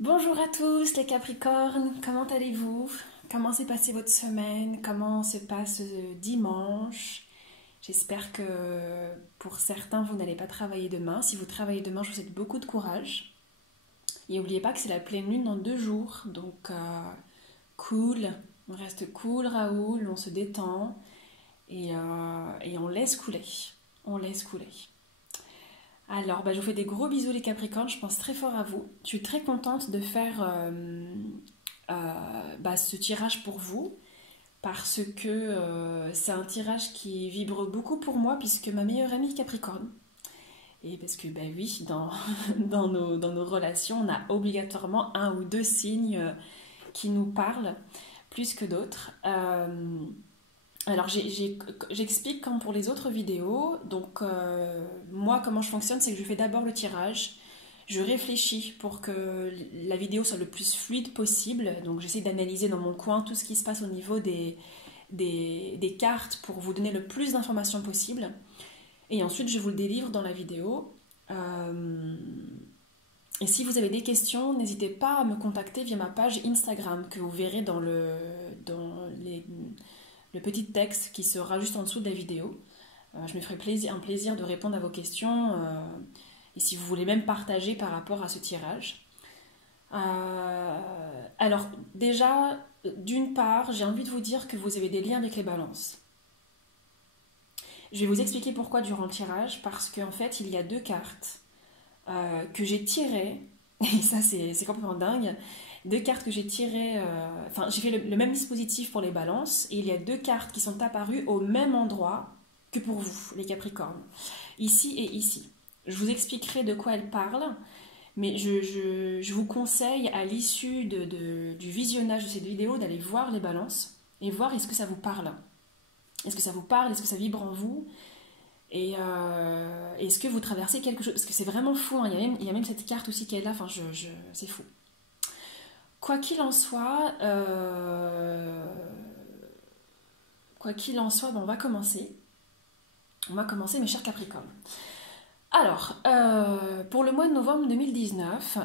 Bonjour à tous les Capricornes, comment allez-vous? Comment s'est passée votre semaine? Comment se passe dimanche? J'espère que pour certains vous n'allez pas travailler demain. Si vous travaillez demain, je vous souhaite beaucoup de courage. Et n'oubliez pas que c'est la pleine lune dans 2 jours, donc cool, on reste cool Raoul, on se détend et on laisse couler. On laisse couler. Alors, je vous fais des gros bisous les Capricornes, je pense très fort à vous. Je suis très contente de faire ce tirage pour vous parce que c'est un tirage qui vibre beaucoup pour moi puisque ma meilleure amie est Capricorne. Et parce que, oui, dans nos relations, on a obligatoirement un ou deux signes qui nous parlent plus que d'autres. Alors j'explique comme pour les autres vidéos. Donc moi comment je fonctionne, c'est que je fais d'abord le tirage. Je réfléchis pour que la vidéo soit le plus fluide possible. Donc j'essaie d'analyser dans mon coin tout ce qui se passe au niveau des cartes pour vous donner le plus d'informations possible. Et ensuite je vous le délivre dans la vidéo. Et si vous avez des questions, n'hésitez pas à me contacter via ma page Instagram que vous verrez dans le petit texte qui sera juste en dessous de la vidéo. Je me ferai un plaisir de répondre à vos questions et si vous voulez même partager par rapport à ce tirage. Alors déjà, d'une part, j'ai envie de vous dire que vous avez des liens avec les balances. Je vais vous expliquer pourquoi durant le tirage, parce qu'en fait, il y a deux cartes que j'ai tirées, et ça c'est complètement dingue, deux cartes que j'ai tirées, j'ai fait le même dispositif pour les balances, et il y a deux cartes qui sont apparues au même endroit que pour vous, les Capricornes, ici et ici. Je vous expliquerai de quoi elles parlent, mais je vous conseille à l'issue du visionnage de cette vidéo d'aller voir les balances et voir est-ce que ça vous parle. Est-ce que ça vous parle? Est-ce que ça vibre en vous? Et est-ce que vous traversez quelque chose? Parce que c'est vraiment fou, hein. Il y a même cette carte aussi qui est là, c'est fou. Quoi qu'il en soit, on va commencer. On va commencer, mes chers Capricornes. Alors, pour le mois de novembre 2019,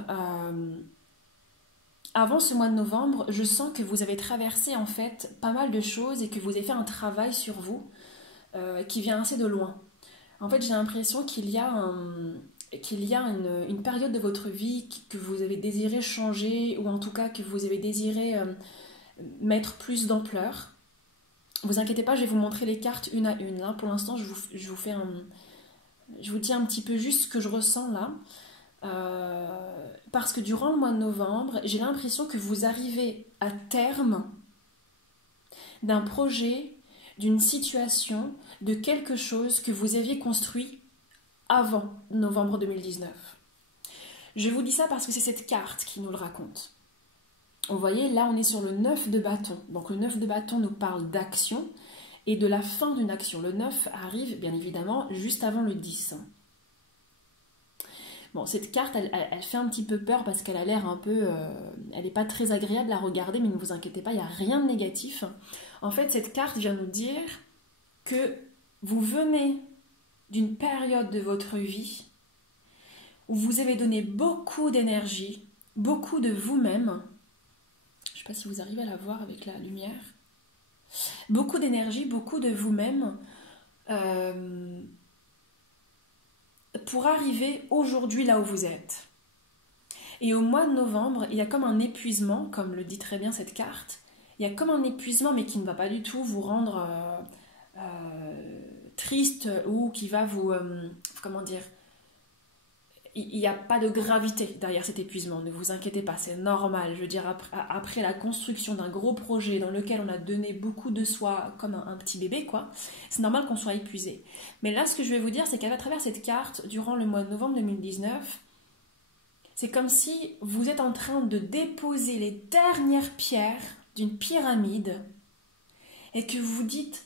avant ce mois de novembre, je sens que vous avez traversé en fait pas mal de choses et que vous avez fait un travail sur vous qui vient assez de loin. En fait, j'ai l'impression qu'il y a une période de votre vie que vous avez désiré changer ou en tout cas que vous avez désiré mettre plus d'ampleur. Vous inquiétez pas, je vais vous montrer les cartes une à une. Là, pour l'instant, je vous dis un petit peu juste ce que je ressens là. Parce que durant le mois de novembre, j'ai l'impression que vous arrivez à terme d'un projet, d'une situation, de quelque chose que vous aviez construit avant novembre 2019. Je vous dis ça parce que c'est cette carte qui nous le raconte. Vous voyez, là on est sur le 9 de bâton. Donc le 9 de bâton nous parle d'action et de la fin d'une action. Le 9 arrive bien évidemment juste avant le 10. Bon, cette carte, elle fait un petit peu peur parce qu'elle a l'air un peu... elle n'est pas très agréable à regarder, mais ne vous inquiétez pas, il n'y a rien de négatif. En fait, cette carte vient nous dire que vous venez d'une période de votre vie où vous avez donné beaucoup d'énergie, beaucoup de vous-même. Je ne sais pas si vous arrivez à la voir avec la lumière. Beaucoup d'énergie, beaucoup de vous-même pour arriver aujourd'hui là où vous êtes. Et au mois de novembre, il y a comme un épuisement, comme le dit très bien cette carte. Il y a comme un épuisement, mais qui ne va pas du tout vous rendre triste ou qui va vous... comment dire? Il n'y a pas de gravité derrière cet épuisement, ne vous inquiétez pas, c'est normal. Je veux dire, après la construction d'un gros projet dans lequel on a donné beaucoup de soi comme un petit bébé, quoi, c'est normal qu'on soit épuisé. Mais là, ce que je vais vous dire, c'est qu'à travers cette carte, durant le mois de novembre 2019, c'est comme si vous êtes en train de déposer les dernières pierres d'une pyramide et que vous vous dites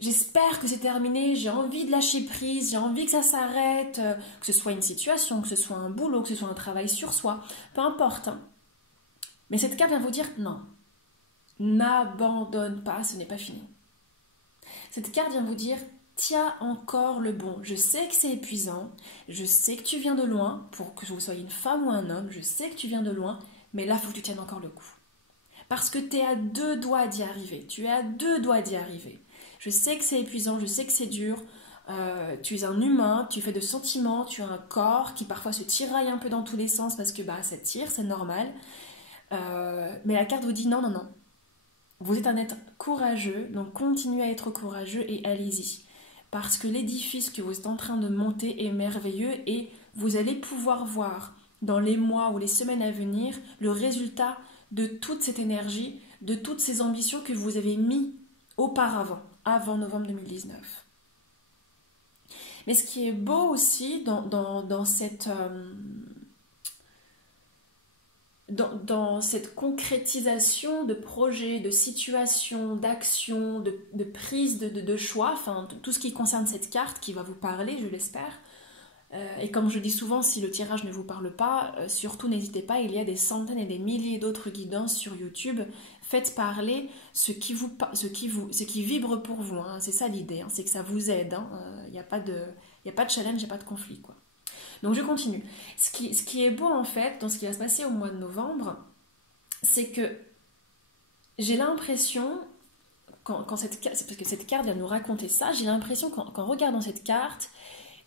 j'espère que c'est terminé, j'ai envie de lâcher prise, j'ai envie que ça s'arrête, que ce soit une situation, que ce soit un boulot, que ce soit un travail sur soi, peu importe. Mais cette carte vient vous dire non, n'abandonne pas, ce n'est pas fini. Cette carte vient vous dire tiens encore le bon. Je sais que c'est épuisant, je sais que tu viens de loin, pour que vous soyez une femme ou un homme, je sais que tu viens de loin, mais là, il faut que tu tiennes encore le coup. Parce que tu es à 2 doigts d'y arriver, tu es à 2 doigts d'y arriver. Je sais que c'est épuisant, je sais que c'est dur, tu es un humain, tu fais de sentiments, tu as un corps qui parfois se tiraille un peu dans tous les sens parce que ça tire, c'est normal. Mais la carte vous dit non, non, non. Vous êtes un être courageux, donc continuez à être courageux et allez-y. Parce que l'édifice que vous êtes en train de monter est merveilleux et vous allez pouvoir voir dans les mois ou les semaines à venir le résultat de toute cette énergie, de toutes ces ambitions que vous avez mis auparavant, avant novembre 2019. Mais ce qui est beau aussi dans cette concrétisation de projets, de situations, d'actions, de prise de choix, enfin tout ce qui concerne cette carte qui va vous parler, je l'espère. Et comme je dis souvent, si le tirage ne vous parle pas, surtout n'hésitez pas, il y a des centaines et des milliers d'autres guidances sur YouTube. Faites parler ce qui vibre pour vous, hein. C'est ça l'idée, hein. C'est que ça vous aide, hein. Il n'y a pas de challenge, il n'y a pas de conflit, quoi. Donc je continue. Ce qui est beau en fait dans ce qui va se passer au mois de novembre, c'est que j'ai l'impression, parce que cette carte vient nous raconter ça, j'ai l'impression qu'en regardant cette carte,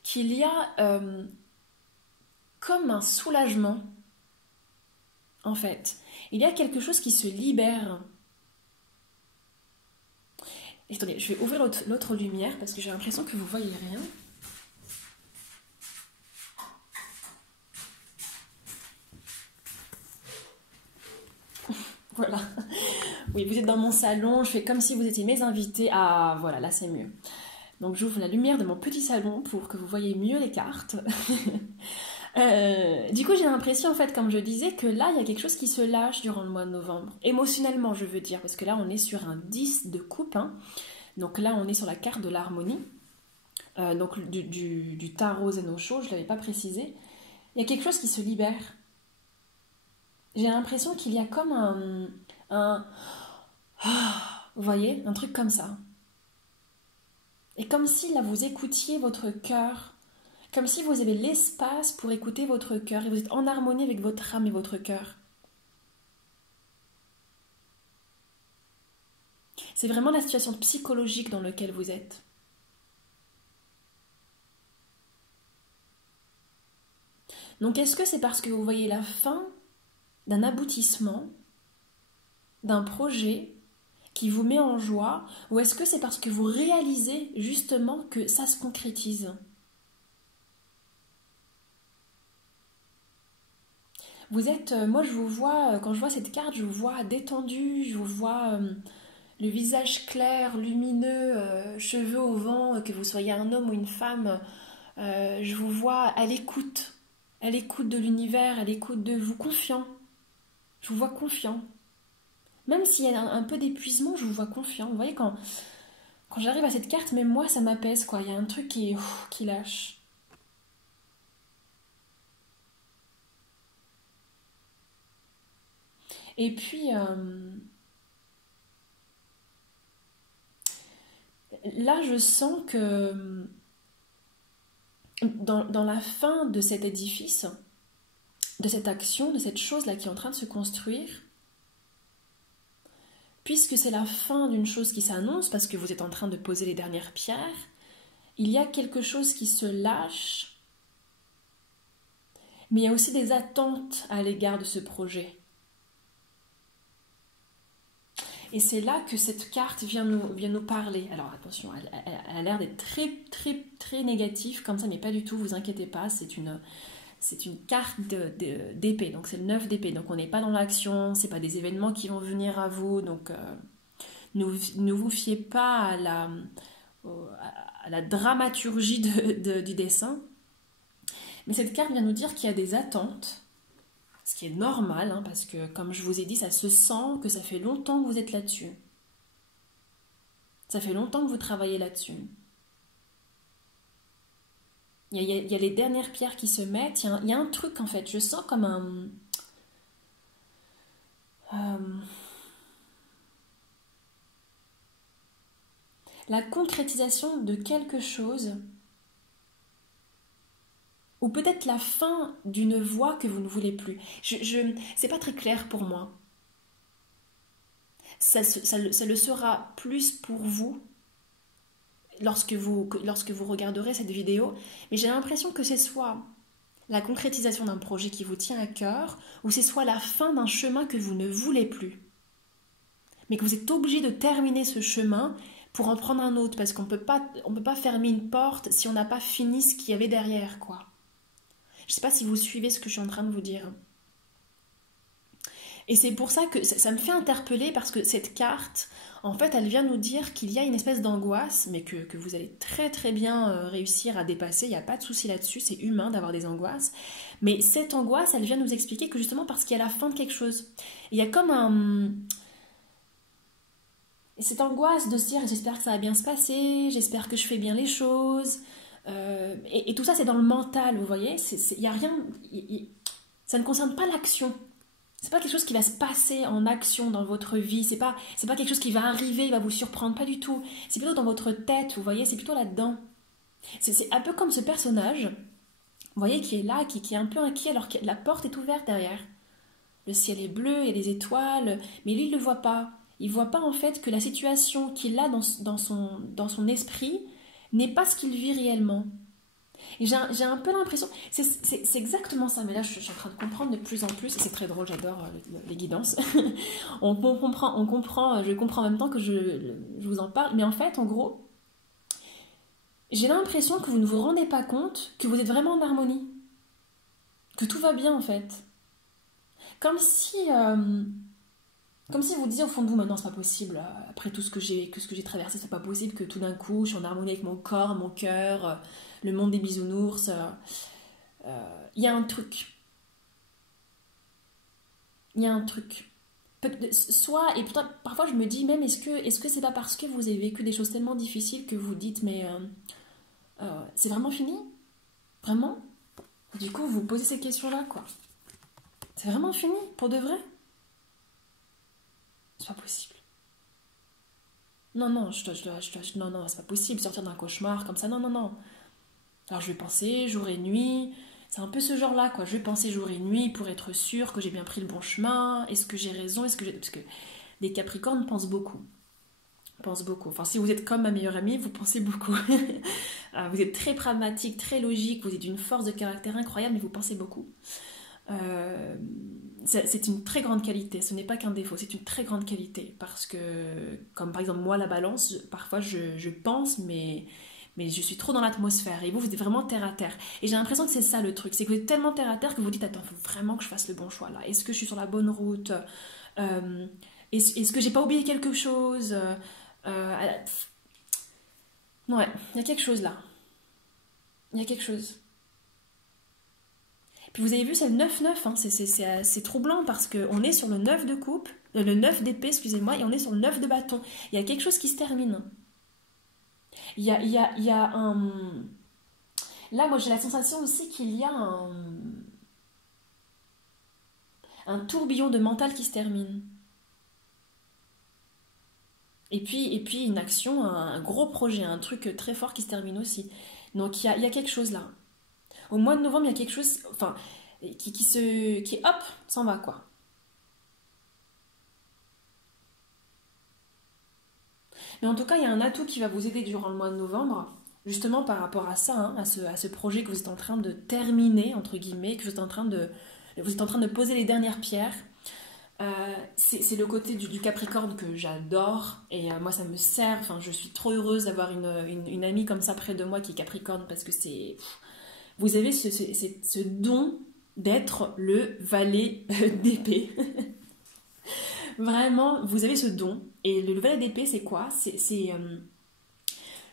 qu'il y a comme un soulagement, en fait. Il y a quelque chose qui se libère. Et attendez, je vais ouvrir l'autre lumière parce que j'ai l'impression que vous voyez rien. Voilà. Oui, vous êtes dans mon salon, je fais comme si vous étiez mes invités. Ah, voilà, là c'est mieux. Donc j'ouvre la lumière de mon petit salon pour que vous voyez mieux les cartes. Du coup, j'ai l'impression, en fait, comme je disais, que là, il y a quelque chose qui se lâche durant le mois de novembre. Émotionnellement, je veux dire, parce que là, on est sur un 10 de coupe, hein. Donc là, on est sur la carte de l'harmonie. Donc du tarot Zenosho, je ne l'avais pas précisé. Il y a quelque chose qui se libère. J'ai l'impression qu'il y a comme vous voyez, un truc comme ça. Et comme si là vous écoutiez votre cœur, comme si vous avez l'espace pour écouter votre cœur et vous êtes en harmonie avec votre âme et votre cœur. C'est vraiment la situation psychologique dans laquelle vous êtes. Donc est-ce que c'est parce que vous voyez la fin d'un aboutissement, d'un projet qui vous met en joie, ou est-ce que c'est parce que vous réalisez justement que ça se concrétise? Vous êtes, moi je vous vois, quand je vois cette carte, je vous vois détendu, je vous vois le visage clair, lumineux, cheveux au vent, que vous soyez un homme ou une femme, je vous vois à l'écoute de l'univers, à l'écoute de vous, confiant. Je vous vois confiant. Même s'il y a un peu d'épuisement, je vous vois confiant. Vous voyez, quand j'arrive à cette carte, même moi, ça m'apaise, quoi. Il y a un truc qui lâche. Et puis, là, je sens que dans la fin de cet édifice, de cette action, de cette chose-là qui est en train de se construire, puisque c'est la fin d'une chose qui s'annonce, parce que vous êtes en train de poser les dernières pierres, il y a quelque chose qui se lâche, mais il y a aussi des attentes à l'égard de ce projet. Et c'est là que cette carte vient nous parler. Alors attention, elle a l'air d'être très, très, très négative comme ça, mais pas du tout, vous inquiétez pas, c'est une carte d'épée, donc c'est le 9 d'épée, donc on n'est pas dans l'action, c'est pas des événements qui vont venir à vous, donc ne vous fiez pas à la dramaturgie du dessin. Mais cette carte vient nous dire qu'il y a des attentes, ce qui est normal, hein, parce que comme je vous ai dit, ça se sent que ça fait longtemps que vous êtes là-dessus. Ça fait longtemps que vous travaillez là-dessus. Il y a les dernières pierres qui se mettent, il y a un truc en fait, je sens comme la concrétisation de quelque chose, ou peut-être la fin d'une voie que vous ne voulez plus. C'est pas très clair pour moi. Ça le sera plus pour vous lorsque vous regarderez cette vidéo, mais j'ai l'impression que c'est soit la concrétisation d'un projet qui vous tient à cœur, ou c'est soit la fin d'un chemin que vous ne voulez plus, mais que vous êtes obligé de terminer ce chemin pour en prendre un autre, parce qu'on on peut pas fermer une porte si on n'a pas fini ce qu'il y avait derrière, quoi. Je sais pas si vous suivez ce que je suis en train de vous dire. Et c'est pour ça que ça me fait interpeller, parce que cette carte, en fait, elle vient nous dire qu'il y a une espèce d'angoisse, mais que vous allez très très bien réussir à dépasser, il n'y a pas de souci là-dessus, c'est humain d'avoir des angoisses. Mais cette angoisse, elle vient nous expliquer que justement parce qu'il y a la fin de quelque chose, il y a comme cette angoisse de se dire j'espère que ça va bien se passer, j'espère que je fais bien les choses, et tout ça c'est dans le mental, vous voyez, il y a rien, ça ne concerne pas l'action. C'est pas quelque chose qui va se passer en action dans votre vie, c'est pas quelque chose qui va arriver, il va vous surprendre, pas du tout. C'est plutôt dans votre tête, vous voyez, c'est plutôt là-dedans. C'est un peu comme ce personnage, vous voyez, qui est là, qui est un peu inquiet alors que la porte est ouverte derrière. Le ciel est bleu, il y a des étoiles, mais lui il ne le voit pas. Il ne voit pas en fait que la situation qu'il a dans son esprit n'est pas ce qu'il vit réellement. Et j'ai un peu l'impression, c'est exactement ça, mais là je suis en train de comprendre de plus en plus, et c'est très drôle, j'adore les guidances. on comprend, je comprends en même temps que je vous en parle, mais en fait, en gros, j'ai l'impression que vous ne vous rendez pas compte que vous êtes vraiment en harmonie, que tout va bien en fait. Comme si vous disiez au fond de vous, maintenant c'est pas possible, après tout ce que j'ai traversé, c'est pas possible que tout d'un coup je suis en harmonie avec mon corps, mon cœur, le monde des bisounours. Il y a un truc. Il y a un truc. Soit, et pourtant, parfois je me dis même, est-ce que c'est pas parce que vous avez vécu des choses tellement difficiles que vous dites, mais c'est vraiment fini? Vraiment? Du coup, vous posez ces questions-là, quoi. C'est vraiment fini, pour de vrai? C'est pas possible. Non, non, non, non, c'est pas possible, sortir d'un cauchemar comme ça, non, non, non. Alors je vais penser jour et nuit, c'est un peu ce genre-là, quoi. Je vais penser jour et nuit pour être sûr que j'ai bien pris le bon chemin, est-ce que j'ai raison, Parce que les Capricornes pensent beaucoup. Pensent beaucoup. Enfin, si vous êtes comme ma meilleure amie, vous pensez beaucoup. Vous êtes très pragmatique, très logique, vous êtes d'une force de caractère incroyable, mais vous pensez beaucoup. C'est une très grande qualité, ce n'est pas qu'un défaut, c'est une très grande qualité, parce que, comme par exemple moi la balance, parfois je pense, mais je suis trop dans l'atmosphère, et vous êtes vraiment terre à terre, et j'ai l'impression que c'est ça le truc, c'est que vous êtes tellement terre à terre que vous dites, attends, il faut vraiment que je fasse le bon choix là, est-ce que je suis sur la bonne route, est-ce que j'ai pas oublié quelque chose, ouais, il y a quelque chose là, il y a quelque chose. Puis vous avez vu, c'est le 9-9, hein. C'est troublant parce qu'on est sur le 9 de coupe, le 9 d'épée, excusez-moi, et on est sur le 9 de bâton. Il y a quelque chose qui se termine. Il y a un... Là, moi, j'ai la sensation aussi qu'il y a un tourbillon de mental qui se termine. Et puis une action, un gros projet, un truc très fort qui se termine aussi. Donc il y a quelque chose là. Au mois de novembre, il y a quelque chose, enfin, qui hop, s'en va, quoi. Mais en tout cas, il y a un atout qui va vous aider durant le mois de novembre, justement par rapport à ça, hein, à ce projet que vous êtes en train de terminer, entre guillemets, que vous êtes en train de poser les dernières pierres. C'est le côté du Capricorne que j'adore, et moi ça me sert, enfin je suis trop heureuse d'avoir une amie comme ça près de moi qui est Capricorne, parce que vous avez ce don d'être le valet d'épée. Vraiment, vous avez ce don. Et le valet d'épée, c'est quoi?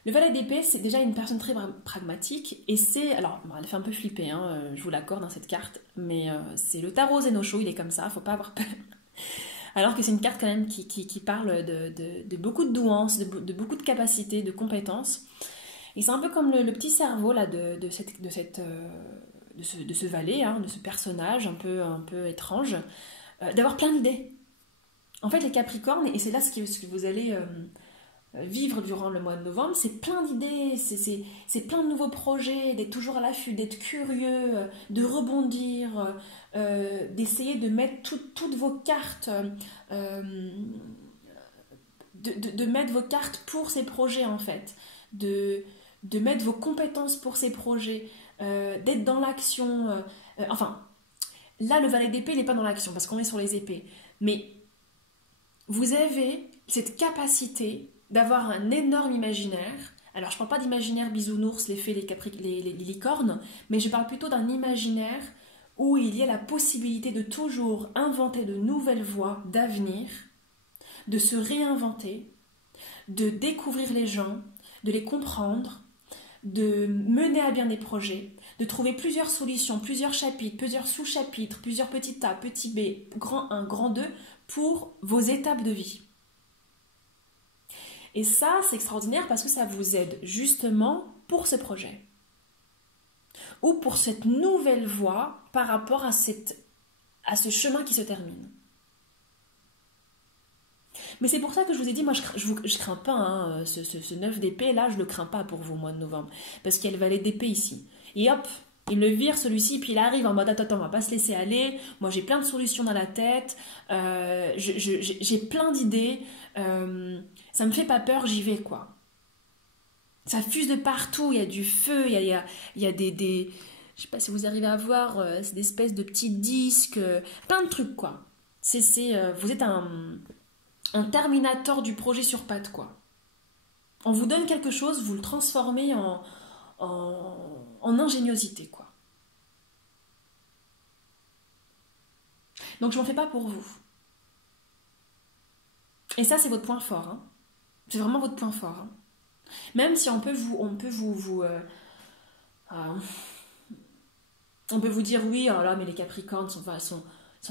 Le valet d'épée, c'est déjà une personne très pragmatique. Et c'est... Alors, bon, elle fait un peu flipper, hein, je vous l'accorde dans cette carte. Mais c'est le tarot Zenosho, il est comme ça, faut pas avoir peur. Alors que c'est une carte quand même qui parle de beaucoup de douance, de beaucoup de capacités, de compétences. Et c'est un peu comme le petit cerveau là, de ce valet, hein, de ce personnage un peu étrange, d'avoir plein d'idées. En fait, les Capricornes, et c'est là ce que vous allez vivre durant le mois de novembre, c'est plein d'idées, c'est plein de nouveaux projets, d'être toujours à l'affût, d'être curieux, de rebondir, d'essayer de mettre toutes vos cartes, de mettre vos cartes pour ces projets en fait, de mettre vos compétences pour ces projets, d'être dans l'action. Enfin, là le valet d'épée il n'est pas dans l'action parce qu'on est sur les épées, mais vous avez cette capacité d'avoir un énorme imaginaire. Alors je ne parle pas d'imaginaire bisounours, les fées, les licornes, mais je parle plutôt d'un imaginaire où il y a la possibilité de toujours inventer de nouvelles voies d'avenir, de se réinventer, de découvrir les gens, de les comprendre, de mener à bien des projets, de trouver plusieurs solutions, plusieurs chapitres, plusieurs sous-chapitres, plusieurs petits A, petits B, grand 1, grand 2, pour vos étapes de vie. Et ça, c'est extraordinaire parce que ça vous aide justement pour ce projet. Ou pour cette nouvelle voie par rapport à ce chemin qui se termine. Mais c'est pour ça que je vous ai dit, moi je crains pas hein, ce 9 d'épée, là je le crains pas pour vous au mois de novembre. Parce qu'il y a le valet d'épée ici. Et hop, il le vire celui-ci, puis il arrive en mode attends, on va pas se laisser aller. Moi j'ai plein de solutions dans la tête, j'ai plein d'idées, ça me fait pas peur, j'y vais quoi. Ça fuse de partout, il y a du feu, il y a des je sais pas si vous arrivez à voir, c'est des espèces de petits disques, plein de trucs quoi. Vous êtes un terminator du projet sur pattes quoi. On vous donne quelque chose, vous le transformez en ingéniosité quoi. Donc je m'en fais pas pour vous. Et ça c'est votre point fort. Hein. C'est vraiment votre point fort. Hein. Même si on peut vous dire oui, oh là mais les Capricornes sont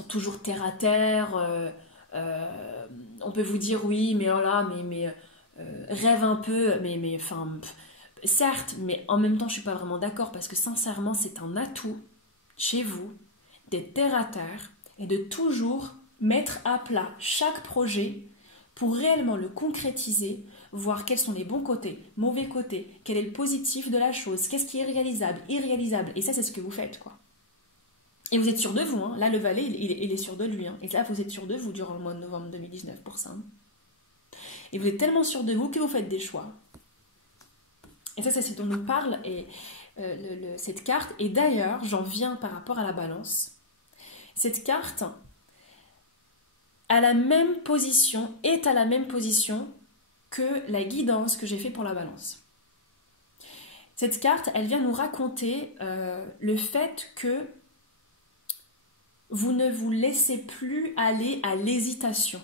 toujours terre à terre. On peut vous dire oui, mais oh là, mais rêve un peu, mais enfin, certes, mais en même temps, je suis pas vraiment d'accord parce que sincèrement, c'est un atout chez vous d'être terre à terre et de toujours mettre à plat chaque projet pour réellement le concrétiser, voir quels sont les bons côtés, mauvais côtés, quel est le positif de la chose, qu'est-ce qui est réalisable, irréalisable, et ça, c'est ce que vous faites, quoi. Et vous êtes sûr de vous, hein. Là le valet il est sûr de lui, hein. Et là vous êtes sûr de vous durant le mois de novembre 2019 pour ça. Hein. Et vous êtes tellement sûr de vous que vous faites des choix. Et ça c'est ce dont nous parle et, cette carte. Et d'ailleurs j'en viens par rapport à la balance. Cette carte est à la même position que la guidance que j'ai fait pour la balance. Cette carte elle vient nous raconter le fait que vous ne vous laissez plus aller à l'hésitation.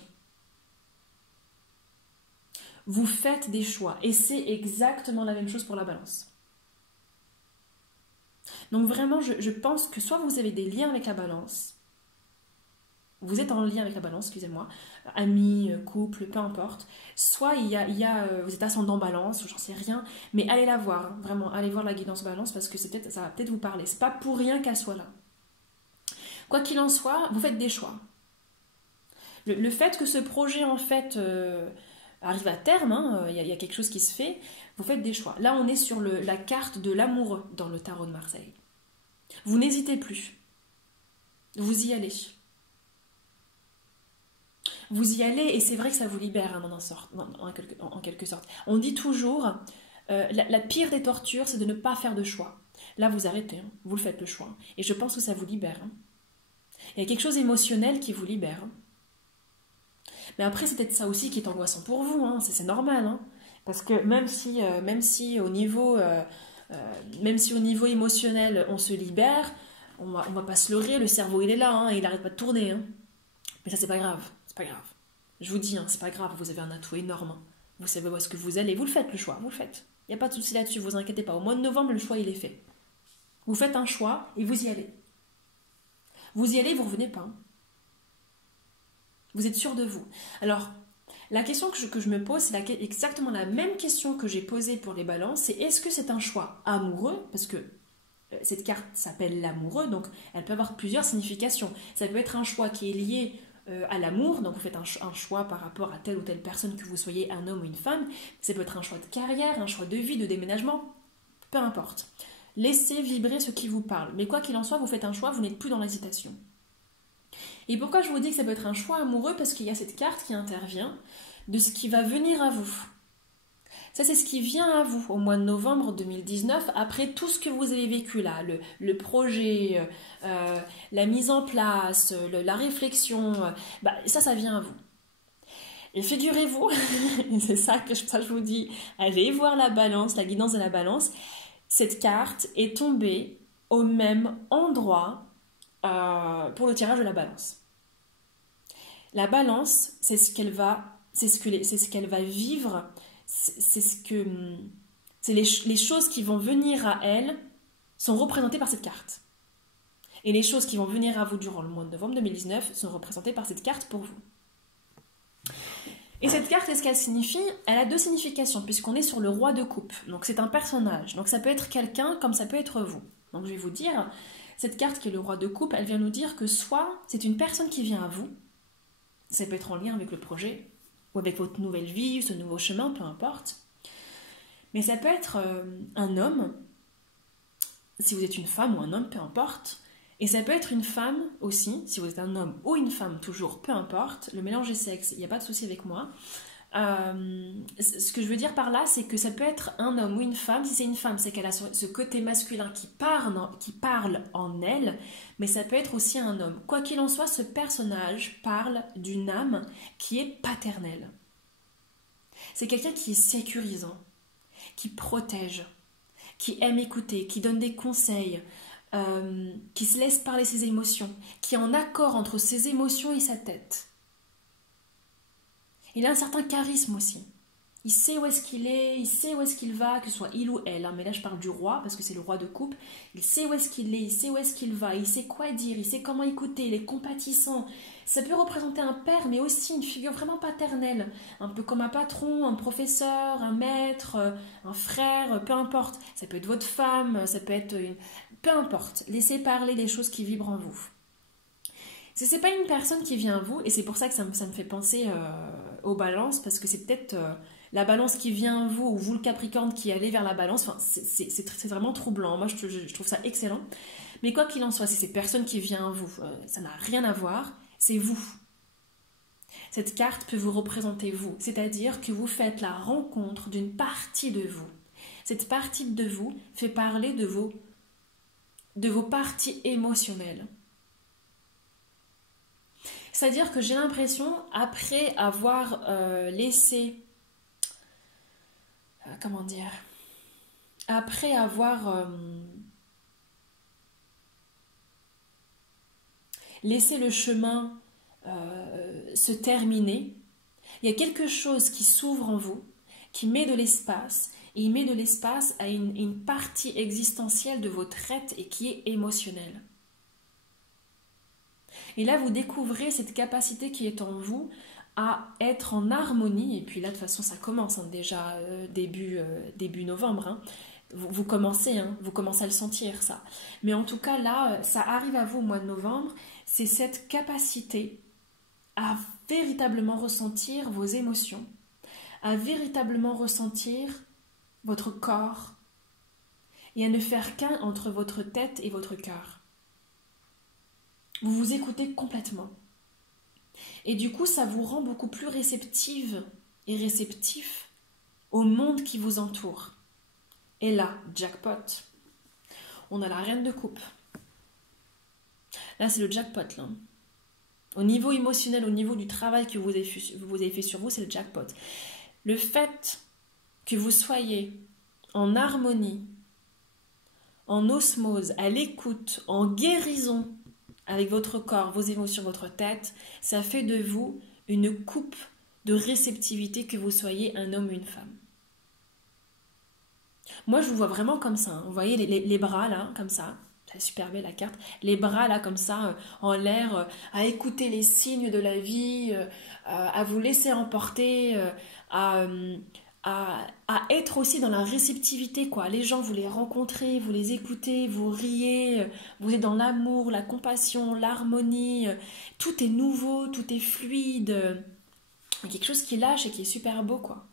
Vous faites des choix. Et c'est exactement la même chose pour la balance. Donc vraiment, je pense que soit vous avez des liens avec la balance, vous êtes en lien avec la balance, excusez-moi, amis, couple, peu importe, soit vous êtes ascendant balance, j'en sais rien, mais allez la voir, hein, vraiment, allez voir la guidance balance parce que ça va peut-être vous parler. C'est pas pour rien qu'elle soit là. Quoi qu'il en soit, vous faites des choix. Le fait que ce projet, en fait, arrive à terme, hein, y a quelque chose qui se fait, vous faites des choix. Là, on est sur la carte de l'amoureux dans le tarot de Marseille. Vous n'hésitez plus. Vous y allez. Vous y allez, et c'est vrai que ça vous libère, hein, en quelque sorte. On dit toujours, la pire des tortures, c'est de ne pas faire de choix. Là, vous arrêtez, hein, vous le faites le choix. Et je pense que ça vous libère. Hein. Il y a quelque chose d'émotionnel qui vous libère. Mais après, c'est peut-être ça aussi qui est angoissant pour vous. Hein. C'est normal. Hein. Parce que même si au niveau émotionnel, on se libère, on va pas se leurrer, le cerveau, il est là. Hein, il n'arrête pas de tourner. Hein. Mais ça, c'est pas grave. C'est pas grave. Je vous dis, hein, c'est pas grave. Vous avez un atout énorme. Hein. Vous savez où est-ce que vous allez. Vous le faites, le choix. Vous le faites. Il n'y a pas de souci là-dessus. Vous inquiétez pas. Au mois de novembre, le choix, il est fait. Vous faites un choix et vous y allez. Vous y allez, vous ne revenez pas. Vous êtes sûr de vous. Alors, la question que je me pose, c'est exactement la même question que j'ai posée pour les balances, c'est est-ce que c'est un choix amoureux? Parce que cette carte s'appelle l'amoureux, donc elle peut avoir plusieurs significations. Ça peut être un choix qui est lié à l'amour, donc vous faites un choix par rapport à telle ou telle personne, que vous soyez un homme ou une femme. Ça peut être un choix de carrière, un choix de vie, de déménagement, peu importe. Laissez vibrer ce qui vous parle. Mais quoi qu'il en soit, vous faites un choix, vous n'êtes plus dans l'hésitation. Et pourquoi je vous dis que ça peut être un choix amoureux? Parce qu'il y a cette carte qui intervient de ce qui va venir à vous. Ça, c'est ce qui vient à vous au mois de novembre 2019, après tout ce que vous avez vécu là, le projet, la mise en place, la réflexion, ça vient à vous. Et figurez-vous, c'est ça que je vous dis, allez voir la balance, la guidance de la balance, cette carte est tombée au même endroit pour le tirage de la balance. La balance, c'est ce qu'elle va vivre, les choses qui vont venir à elle sont représentées par cette carte. Et les choses qui vont venir à vous durant le mois de novembre 2019 sont représentées par cette carte pour vous. Et cette carte, qu'est-ce qu'elle signifie? Elle a 2 significations, puisqu'on est sur le roi de coupe. Donc c'est un personnage. Donc ça peut être quelqu'un comme ça peut être vous. Donc je vais vous dire, cette carte qui est le roi de coupe, elle vient nous dire que soit c'est une personne qui vient à vous, ça peut être en lien avec le projet, ou avec votre nouvelle vie, ce nouveau chemin, peu importe. Mais ça peut être un homme, si vous êtes une femme ou un homme, peu importe. Et ça peut être une femme aussi, si vous êtes un homme ou une femme, toujours, peu importe. Le mélange des sexes, il n'y a pas de souci avec moi. Ce que je veux dire par là, c'est que ça peut être un homme ou une femme. Si c'est une femme, c'est qu'elle a ce côté masculin qui parle en elle, mais ça peut être aussi un homme. Quoi qu'il en soit, ce personnage parle d'une âme qui est paternelle. C'est quelqu'un qui est sécurisant, qui protège, qui aime écouter, qui donne des conseils, qui se laisse parler ses émotions, qui est en accord entre ses émotions et sa tête. Il a un certain charisme aussi. Il sait où est-ce qu'il est, il sait où est-ce qu'il va, que ce soit il ou elle. Mais là, je parle du roi, parce que c'est le roi de coupe. Il sait où est-ce qu'il est, il sait où est-ce qu'il va, il sait quoi dire, il sait comment écouter, il est compatissant. Ça peut représenter un père, mais aussi une figure vraiment paternelle. Un peu comme un patron, un professeur, un maître, un frère, peu importe. Ça peut être votre femme, ça peut être... Peu importe. Laissez parler les choses qui vibrent en vous. Si ce n'est pas une personne qui vient à vous, et c'est pour ça que ça me fait penser aux balances, parce que c'est peut-être la balance qui vient à vous, ou vous le Capricorne qui allez vers la balance, enfin, c'est vraiment troublant. Moi, je trouve ça excellent. Mais quoi qu'il en soit, si c'est personne qui vient à vous, ça n'a rien à voir, c'est vous. Cette carte peut vous représenter vous, c'est-à-dire que vous faites la rencontre d'une partie de vous. Cette partie de vous fait parler de vos parties émotionnelles. C'est-à-dire que j'ai l'impression, après avoir laissé... Après avoir laissé le chemin se terminer, il y a quelque chose qui s'ouvre en vous, qui met de l'espace, et il met de l'espace à une partie existentielle de votre être et qui est émotionnelle. Et là, vous découvrez cette capacité qui est en vous à être en harmonie. Et puis là, de toute façon, ça commence déjà début novembre. Vous commencez à le sentir, ça. Mais en tout cas, là, ça arrive à vous au mois de novembre. C'est cette capacité à véritablement ressentir vos émotions, à véritablement ressentir votre corps et à ne faire qu'un entre votre tête et votre cœur. Vous vous écoutez complètement. Et du coup, ça vous rend beaucoup plus réceptive et réceptif au monde qui vous entoure. Et là, jackpot. On a la reine de coupe. Là, c'est le jackpot, là. Au niveau émotionnel, au niveau du travail que vous avez fait sur vous, c'est le jackpot. Le fait que vous soyez en harmonie, en osmose, à l'écoute, en guérison avec votre corps, vos émotions, votre tête, ça fait de vous une coupe de réceptivité, que vous soyez un homme ou une femme. Moi, je vous vois vraiment comme ça. Vous voyez les bras là, comme ça. C'est super belle la carte. Les bras là, comme ça, en l'air, à écouter les signes de la vie, à vous laisser emporter, à à être aussi dans la réceptivité, quoi. Les gens, vous les rencontrez, vous les écoutez, vous riez, vous êtes dans l'amour, la compassion, l'harmonie, tout est nouveau, tout est fluide. Il y a quelque chose qui lâche et qui est super beau, quoi.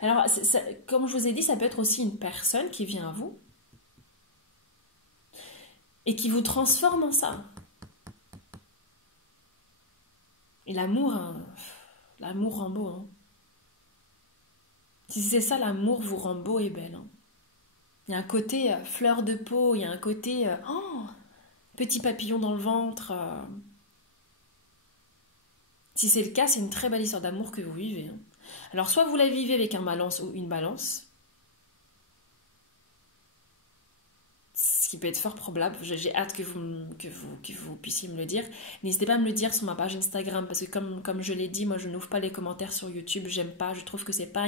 Alors, comme je vous ai dit, ça peut être aussi une personne qui vient à vous et qui vous transforme en ça. Et l'amour, hein, l'amour rend beau, hein. Si c'est ça, l'amour vous rend beau et belle, hein. Il y a un côté fleur de peau, il y a un côté oh, petit papillon dans le ventre. Si c'est le cas, c'est une très belle histoire d'amour que vous vivez, hein. Alors, soit vous la vivez avec un balance ou une balance, ce qui peut être fort probable. J'ai hâte que vous puissiez me le dire. N'hésitez pas à me le dire sur ma page Instagram, parce que comme je l'ai dit, moi je n'ouvre pas les commentaires sur YouTube, j'aime pas, je trouve que c'est pas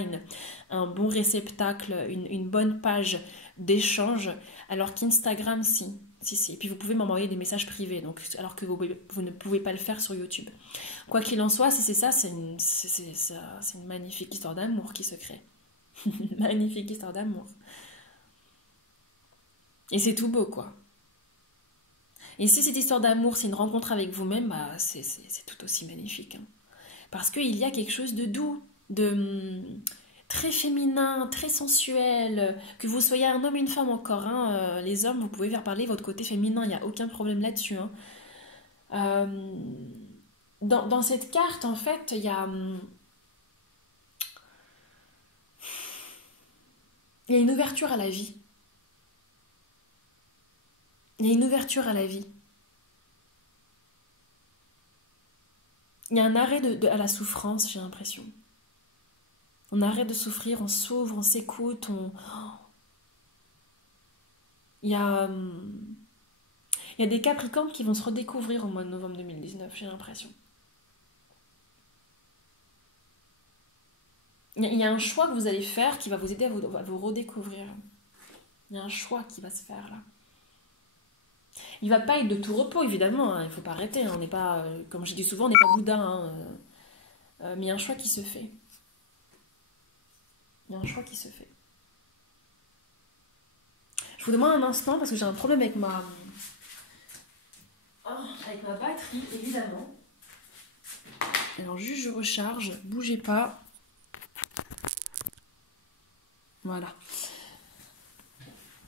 un bon réceptacle, une bonne page d'échange, alors qu'Instagram, si. Si, si. Et puis vous pouvez m'envoyer des messages privés, donc, alors que vous ne pouvez pas le faire sur YouTube. Quoi qu'il en soit, si c'est ça, c'est une magnifique histoire d'amour qui se crée. Magnifique histoire d'amour. Et c'est tout beau, quoi. Et si cette histoire d'amour, c'est une rencontre avec vous-même, bah, c'est tout aussi magnifique, hein. Parce qu'il y a quelque chose de doux, de très féminin, très sensuel. Que vous soyez un homme, une femme encore, hein, les hommes, vous pouvez faire parler votre côté féminin, il n'y a aucun problème là-dessus, hein. Euh, dans cette carte, en fait, il y a une ouverture à la vie. Il y a une ouverture à la vie. Il y a un arrêt à la souffrance, j'ai l'impression. On arrête de souffrir, on s'ouvre, on s'écoute, Il y a, il y a des Capricornes qui vont se redécouvrir au mois de novembre 2019, j'ai l'impression. Il y a un choix que vous allez faire qui va vous aider à vous redécouvrir. Il y a un choix qui va se faire là. Il va pas être de tout repos, évidemment, hein, il ne faut pas arrêter, hein, on n'est pas, comme je dis souvent, on n'est pas Bouddha, hein, mais il y a un choix qui se fait. Il y a un choix qui se fait. Je vous demande un instant parce que j'ai un problème avec ma batterie, évidemment. Alors juste je recharge, bougez pas. Voilà.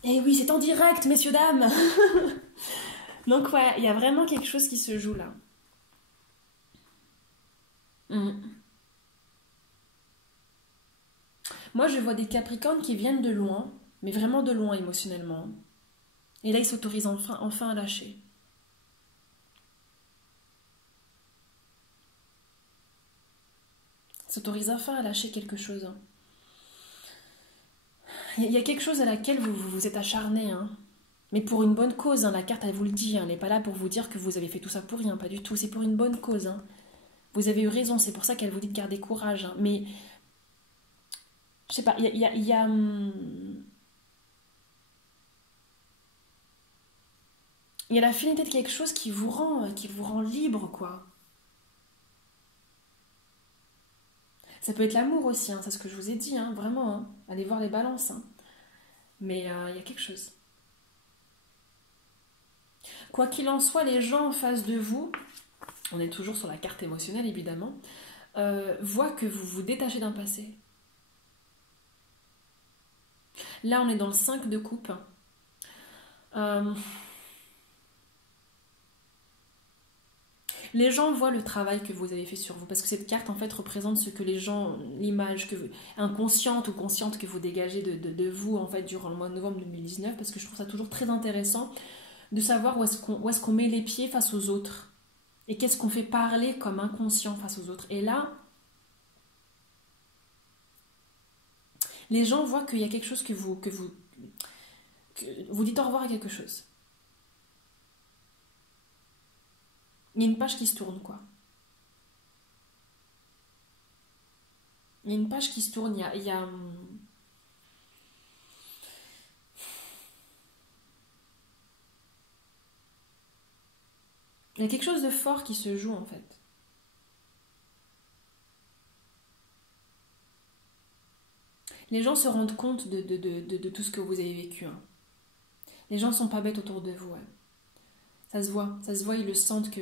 Et oui, c'est en direct, messieurs, dames. Donc ouais, il y a vraiment quelque chose qui se joue là. Moi, je vois des Capricornes qui viennent de loin, mais vraiment de loin émotionnellement. Et là, ils s'autorisent enfin à lâcher. Ils s'autorisent enfin à lâcher quelque chose, hein. Il y a quelque chose à laquelle vous êtes acharné, hein. Mais pour une bonne cause, hein. La carte, elle vous le dit, hein. Elle n'est pas là pour vous dire que vous avez fait tout ça pour rien, pas du tout. C'est pour une bonne cause, hein. Vous avez eu raison, c'est pour ça qu'elle vous dit de garder courage, hein. Mais, je sais pas, il y a la finalité de quelque chose qui vous rend libre, quoi. Ça peut être l'amour aussi, hein, c'est ce que je vous ai dit, hein, vraiment, hein. Allez voir les balances, hein. Mais il y a quelque chose. Quoi qu'il en soit, les gens en face de vous, on est toujours sur la carte émotionnelle évidemment, voient que vous vous détachez d'un passé. Là, on est dans le 5 de coupe. Euh, les gens voient le travail que vous avez fait sur vous, parce que cette carte en fait représente ce que les gens, l'image inconsciente ou consciente que vous dégagez de vous en fait durant le mois de novembre 2019, parce que je trouve ça toujours très intéressant de savoir où est-ce qu'on met les pieds face aux autres et qu'est-ce qu'on fait parler comme inconscient face aux autres. Et là, les gens voient qu'il y a quelque chose que vous dites au revoir à quelque chose. Il y a une page qui se tourne, quoi. Il y a une page qui se tourne, il y a quelque chose de fort qui se joue, en fait. Les gens se rendent compte de tout ce que vous avez vécu. Hein. Les gens ne sont pas bêtes autour de vous. Ouais. Ça se voit, ils le sentent que...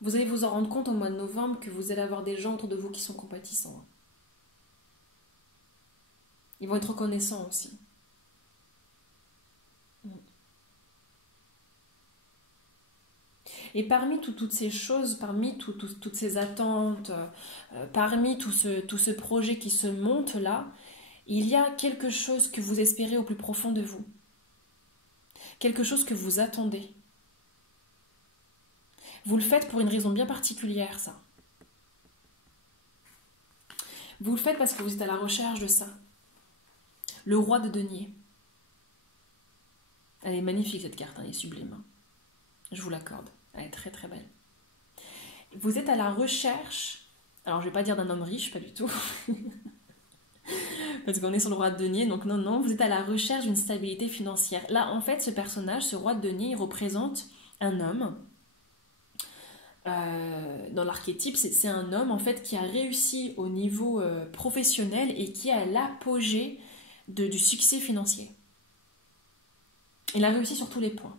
Vous allez vous en rendre compte au mois de novembre que vous allez avoir des gens autour de vous qui sont compatissants. Hein. Ils vont être reconnaissants aussi. Et parmi toutes ces choses, parmi toutes ces attentes, parmi tout ce projet qui se monte là, il y a quelque chose que vous espérez au plus profond de vous. Quelque chose que vous attendez. Vous le faites pour une raison bien particulière, ça. Vous le faites parce que vous êtes à la recherche de ça. Le roi de denier. Elle est magnifique cette carte, hein, elle est sublime. Je vous l'accorde. Elle est très très belle. Vous êtes à la recherche, alors je ne vais pas dire d'un homme riche, pas du tout, parce qu'on est sur le roi de denier, donc non, vous êtes à la recherche d'une stabilité financière. Là, en fait, ce personnage, ce roi de denier, il représente un homme. Dans l'archétype, c'est un homme en fait qui a réussi au niveau professionnel et qui est à l'apogée du succès financier. Il a réussi sur tous les points.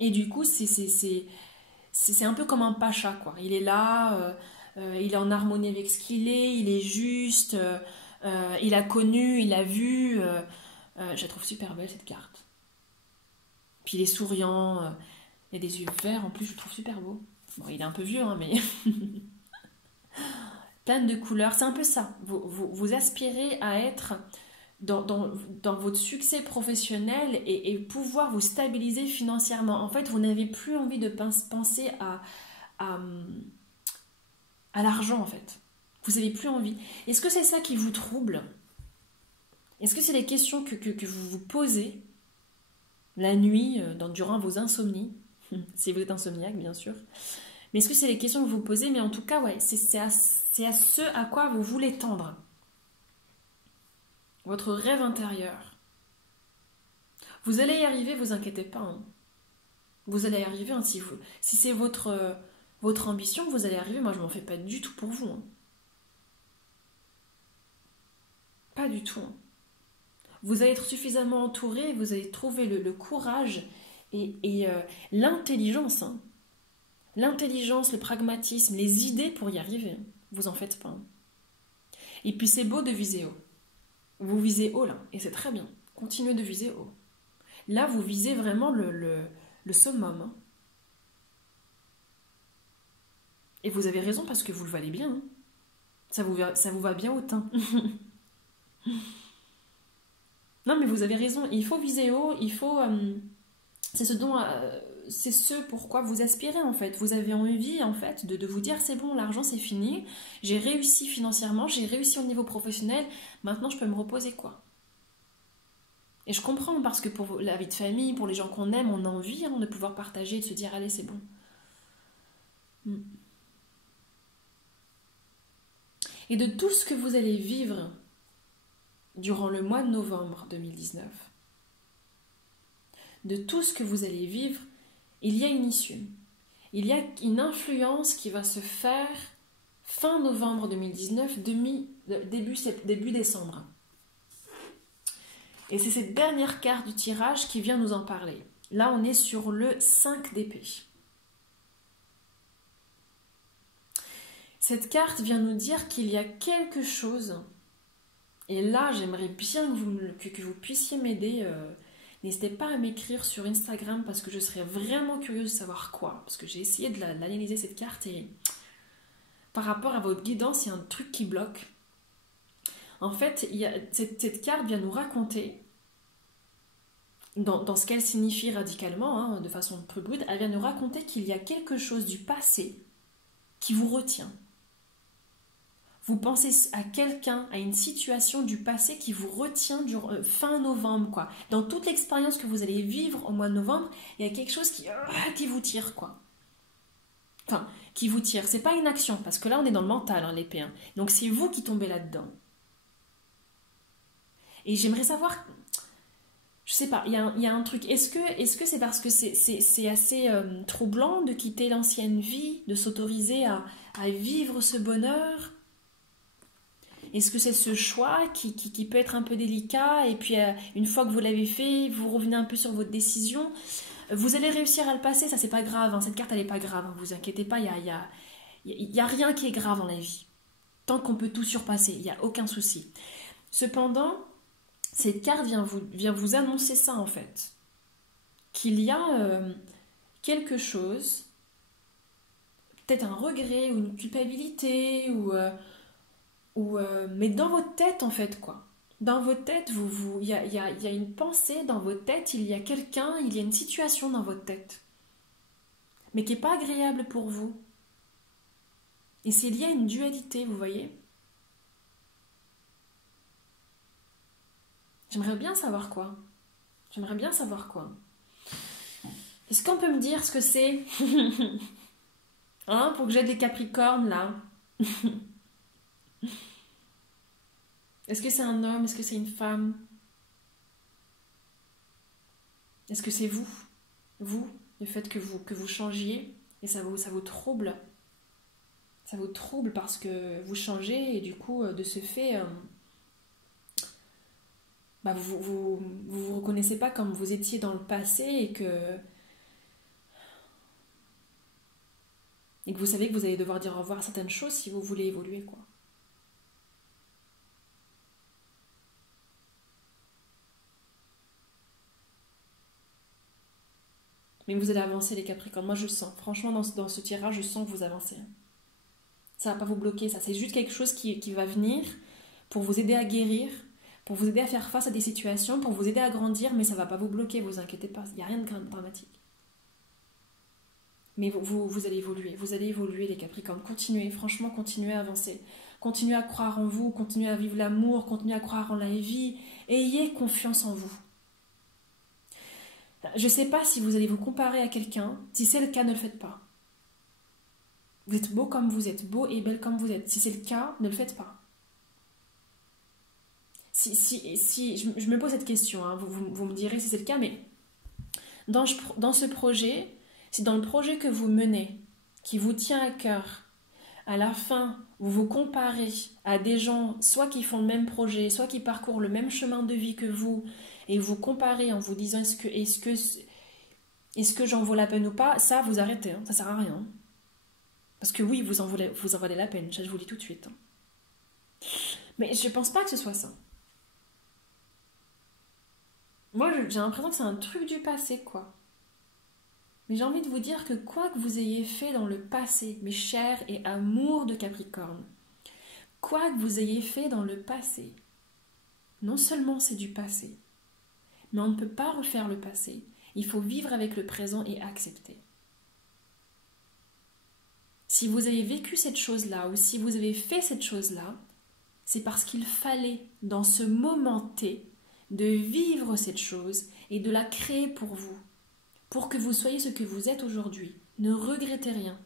Et du coup, c'est un peu comme un pacha, quoi. Il est là, il est en harmonie avec ce qu'il est, il est juste, il a connu, il a vu. Je la trouve super belle, cette carte. Puis il est souriant, il a des yeux verts, en plus, je le trouve super beau. Bon, il est un peu vieux, hein, mais... Plein de couleurs, c'est un peu ça. Vous aspirez à être... Dans votre succès professionnel et pouvoir vous stabiliser financièrement. En fait, vous n'avez plus envie de penser à l'argent, en fait. Vous n'avez plus envie. Est-ce que c'est ça qui vous trouble? Est-ce que c'est les questions que vous vous posez la nuit, durant vos insomnies? Si vous êtes insomniaque, bien sûr. Mais est-ce que c'est les questions que vous vous posez? Mais en tout cas, ouais, c'est à ce à quoi vous voulez tendre. Votre rêve intérieur. Vous allez y arriver, vous inquiétez pas. Hein. Vous allez y arriver. Hein, si c'est votre ambition, vous allez y arriver. Moi, je m'en fais pas du tout pour vous. Hein. Pas du tout. Hein. Vous allez être suffisamment entouré, vous allez trouver le courage et l'intelligence. Hein. L'intelligence, le pragmatisme, les idées pour y arriver. Hein. Vous en faites pas. Hein. Et puis c'est beau de viser haut. Vous visez haut là, et c'est très bien. Continuez de viser haut. Là, vous visez vraiment le summum. Hein. Et vous avez raison parce que vous le valez bien. Hein. Ça vous va bien au teint. Non, mais vous avez raison. Il faut viser haut. Il faut. C'est ce pourquoi vous aspirez en fait. Vous avez envie en fait de vous dire c'est bon, l'argent c'est fini. J'ai réussi financièrement, j'ai réussi au niveau professionnel. Maintenant, je peux me reposer quoi. Et je comprends parce que pour la vie de famille, pour les gens qu'on aime, on a envie de pouvoir partager et de se dire allez, c'est bon. Et de tout ce que vous allez vivre durant le mois de novembre 2019, de tout ce que vous allez vivre, il y a une issue. Il y a une influence qui va se faire fin novembre 2019, début décembre. Et c'est cette dernière carte du tirage qui vient nous en parler. Là, on est sur le 5 d'épée. Cette carte vient nous dire qu'il y a quelque chose, et là, j'aimerais bien que vous puissiez m'aider. N'hésitez pas à m'écrire sur Instagram parce que je serais vraiment curieuse de savoir quoi. Parce que j'ai essayé de l'analyser cette carte et par rapport à votre guidance, il y a un truc qui bloque. En fait, cette carte vient nous raconter, dans ce qu'elle signifie radicalement, hein, de façon plus brute, elle vient nous raconter qu'il y a quelque chose du passé qui vous retient. Vous pensez à quelqu'un, à une situation du passé qui vous retient fin novembre, quoi. Dans toute l'expérience que vous allez vivre au mois de novembre, il y a quelque chose qui vous tire, quoi. Enfin, qui vous tire. C'est pas une action, parce que là, on est dans le mental, hein, l'épée. Hein. Donc, c'est vous qui tombez là-dedans. Et j'aimerais savoir... Je sais pas, il y a un truc. Est-ce que c'est parce que c'est assez troublant de quitter l'ancienne vie, de s'autoriser à vivre ce bonheur? Est-ce que c'est ce choix qui peut être un peu délicat et puis une fois que vous l'avez fait, vous revenez un peu sur votre décision? Vous allez réussir à le passer, ça c'est pas grave, hein, cette carte elle est pas grave, hein, vous inquiétez pas, il y a rien qui est grave dans la vie. Tant qu'on peut tout surpasser, il n'y a aucun souci. Cependant, cette carte vient vous annoncer ça en fait. Qu'il y a quelque chose, peut-être un regret ou une culpabilité, mais dans votre tête en fait quoi. Dans votre tête, il y a une pensée dans votre tête, il y a quelqu'un, il y a une situation dans votre tête. Mais qui n'est pas agréable pour vous. Et c'est lié à une dualité, vous voyez. J'aimerais bien savoir quoi. J'aimerais bien savoir quoi. Est-ce qu'on peut me dire ce que c'est? Hein, pour que j'aide les Capricornes, là. Est-ce que c'est un homme? Est-ce que c'est une femme? Est-ce que c'est vous? Vous, le fait que vous changiez, et ça vous trouble. Ça vous trouble parce que vous changez, et du coup, de ce fait... vous reconnaissez pas comme vous étiez dans le passé et que vous savez que vous allez devoir dire au revoir à certaines choses si vous voulez évoluer quoi. Mais vous allez avancer les Capricornes, moi je le sens. Franchement dans ce tirage je sens que vous avancez. Ça va pas vous bloquer, ça c'est juste quelque chose qui va venir pour vous aider à guérir, pour vous aider à faire face à des situations, pour vous aider à grandir, mais ça ne va pas vous bloquer, vous inquiétez pas, il n'y a rien de dramatique. Mais vous allez évoluer les Capricornes, continuez, franchement continuez à avancer, continuez à croire en vous, continuez à vivre l'amour, continuez à croire en la vie, ayez confiance en vous. Je ne sais pas si vous allez vous comparer à quelqu'un, si c'est le cas, ne le faites pas. Vous êtes beau comme vous êtes, beau et belle comme vous êtes, si c'est le cas, ne le faites pas. Si je me pose cette question, hein, vous me direz si c'est le cas, mais dans ce projet, si dans le projet que vous menez, qui vous tient à cœur, à la fin, vous vous comparez à des gens, soit qui font le même projet, soit qui parcourent le même chemin de vie que vous, et vous comparez en vous disant est-ce que j'en vaux la peine ou pas, ça vous arrêtez, hein, ça sert à rien. Parce que oui, vous en valez la peine, ça je vous le dis tout de suite. Mais je pense pas que ce soit ça. Moi, j'ai l'impression que c'est un truc du passé, quoi. Mais j'ai envie de vous dire que quoi que vous ayez fait dans le passé, mes chers et amours de Capricorne, quoi que vous ayez fait dans le passé, non seulement c'est du passé, mais on ne peut pas refaire le passé. Il faut vivre avec le présent et accepter. Si vous avez vécu cette chose-là ou si vous avez fait cette chose-là, c'est parce qu'il fallait, dans ce moment T, de vivre cette chose et de la créer pour vous, pour que vous soyez ce que vous êtes aujourd'hui. Ne regrettez rien.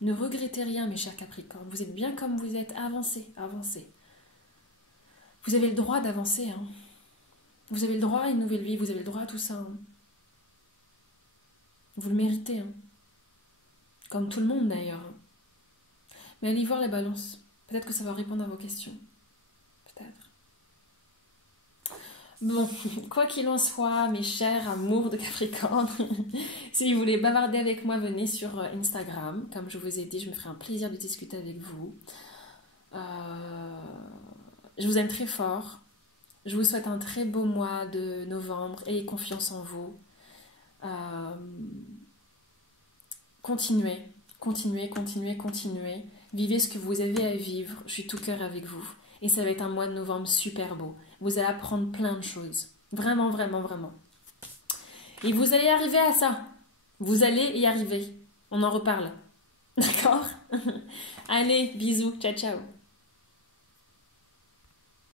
Ne regrettez rien, mes chers Capricornes. Vous êtes bien comme vous êtes. Avancez, avancez. Vous avez le droit d'avancer. Hein. Vous avez le droit à une nouvelle vie. Vous avez le droit à tout ça. Hein. Vous le méritez. Hein. Comme tout le monde d'ailleurs. Mais allez voir les balances. Peut-être que ça va répondre à vos questions. Peut-être. Bon, quoi qu'il en soit, mes chers amours de Capricorne, si vous voulez bavarder avec moi, venez sur Instagram. Comme je vous ai dit, je me ferai un plaisir de discuter avec vous. Je vous aime très fort. Je vous souhaite un très beau mois de novembre. Ayez confiance en vous. Continuez. Vivez ce que vous avez à vivre. Je suis tout cœur avec vous. Et ça va être un mois de novembre super beau. Vous allez apprendre plein de choses. Vraiment, vraiment, vraiment. Et vous allez arriver à ça. Vous allez y arriver. On en reparle. D'accord? Allez, bisous. Ciao, ciao.